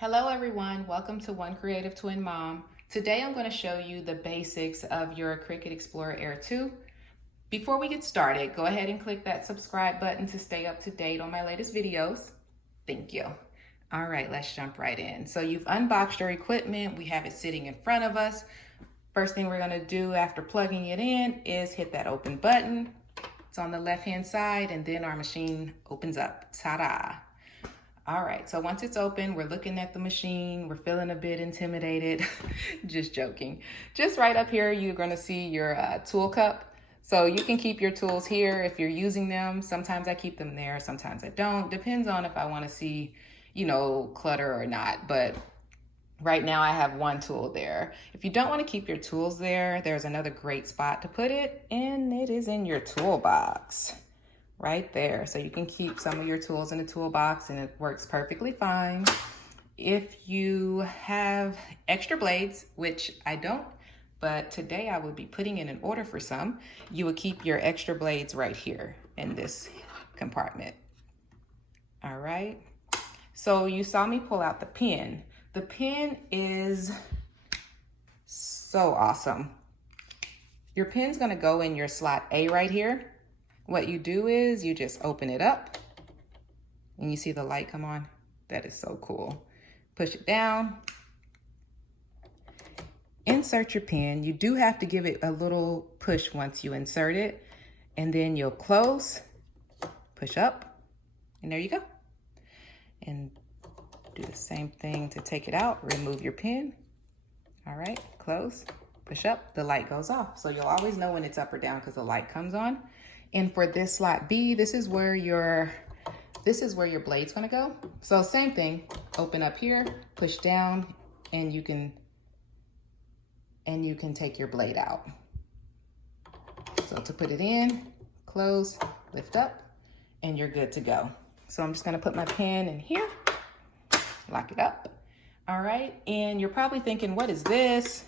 Hello everyone, welcome to One Creative Twin Mom. Today I'm going to show you the basics of your Cricut Explore Air 2. Before we get started, go ahead and click that subscribe button to stay up to date on my latest videos. Thank you. All right, let's jump right in. So you've unboxed your equipment, we have it sitting in front of us. First thing we're going to do after plugging it in is hit that open button. It's on the left hand side and then our machine opens up. Ta-da! All right, so once it's open, we're looking at the machine, we're feeling a bit intimidated, just joking. Just right up here, you're gonna see your tool cup. So you can keep your tools here if you're using them. Sometimes I keep them there, sometimes I don't. Depends on if I wanna see, clutter or not. But right now I have one tool there. If you don't wanna keep your tools there, there's another great spot to put it, and it is in your toolbox. Right there. So you can keep some of your tools in the toolbox and it works perfectly fine. If you have extra blades, which I don't, but today I will be putting in an order for some, you would keep your extra blades right here in this compartment. All right. So you saw me pull out the pen. The pen is so awesome. Your pen's gonna go in your slot A right here. What you do is you just open it up and you see the light come on. That is so cool. Push it down. Insert your pen. You do have to give it a little push once you insert it. And then you'll close, push up, and there you go. And do the same thing to take it out. Remove your pen. All right, close, push up, the light goes off. So you'll always know when it's up or down because the light comes on. And for this slot B, this is where your blade's gonna go. So same thing, open up here, push down, and you can take your blade out. So to put it in, close, lift up, and you're good to go. So I'm just gonna put my pen in here, lock it up. All right, and you're probably thinking, what is this?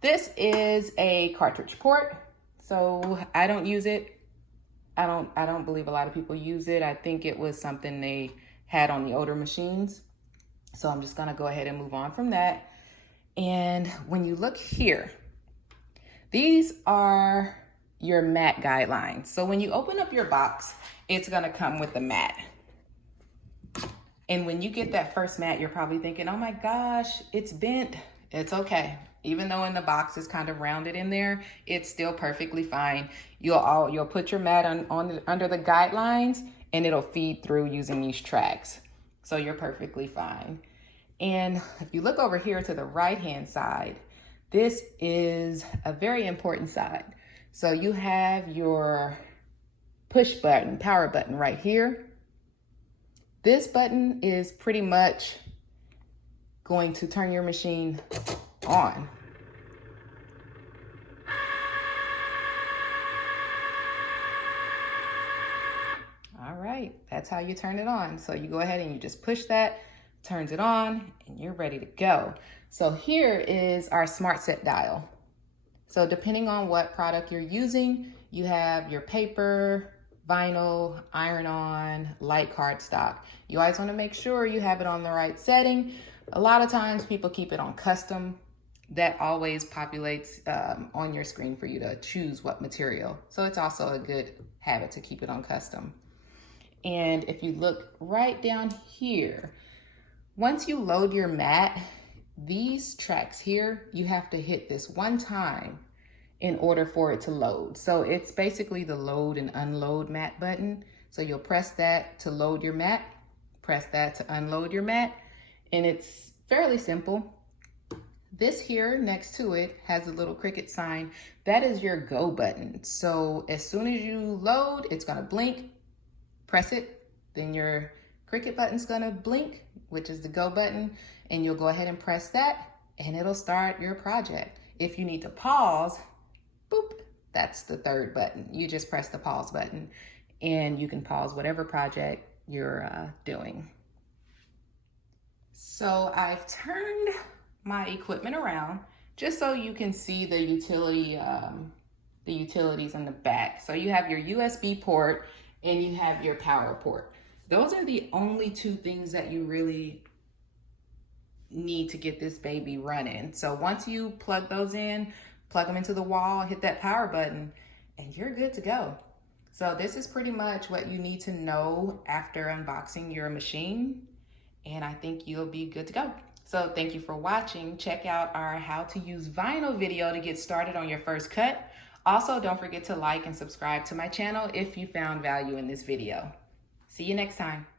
This is a cartridge port. So I don't use it. I don't believe a lot of people use it. I think it was something they had on the older machines. So I'm just gonna go ahead and move on from that. And when you look here, these are your mat guidelines. So when you open up your box, it's gonna come with a mat. And when you get that first mat, you're probably thinking, oh my gosh, it's bent. It's okay. Even though in the box is kind of rounded in there, it's still perfectly fine. You'll put your mat under the guidelines and it'll feed through using these tracks. So you're perfectly fine. And if you look over here to the right-hand side, this is a very important side. So you have your push button, power button right here. This button is pretty much going to turn your machine on. All right, that's how you turn it on. So you go ahead and you just push that, turns it on, and you're ready to go. So here is our smart set dial. So depending on what product you're using, you have your paper, vinyl, iron-on, light cardstock. You always want to make sure you have it on the right setting. A lot of times people keep it on custom. That always populates on your screen for you to choose what material. So it's also a good habit to keep it on custom. And if you look right down here, once you load your mat, these tracks here, you have to hit this one time in order for it to load. So it's basically the load and unload mat button. So you'll press that to load your mat, press that to unload your mat, and it's fairly simple. This here next to it has a little Cricut sign. That is your go button. So as soon as you load, it's gonna blink, press it, then your Cricut button's gonna blink, which is the go button, and you'll go ahead and press that, and it'll start your project. If you need to pause, boop, that's the third button. You just press the pause button, and you can pause whatever project you're doing. So I've turned my equipment around just so you can see the utilities in the back. So you have your USB port and you have your power port. Those are the only two things that you really need to get this baby running. So once you plug those in, plug them into the wall, hit that power button, and you're good to go. So this is pretty much what you need to know after unboxing your machine, and I think you'll be good to go. So thank you for watching. Check out our how to use vinyl video to get started on your first cut. Also, don't forget to like and subscribe to my channel if you found value in this video. See you next time.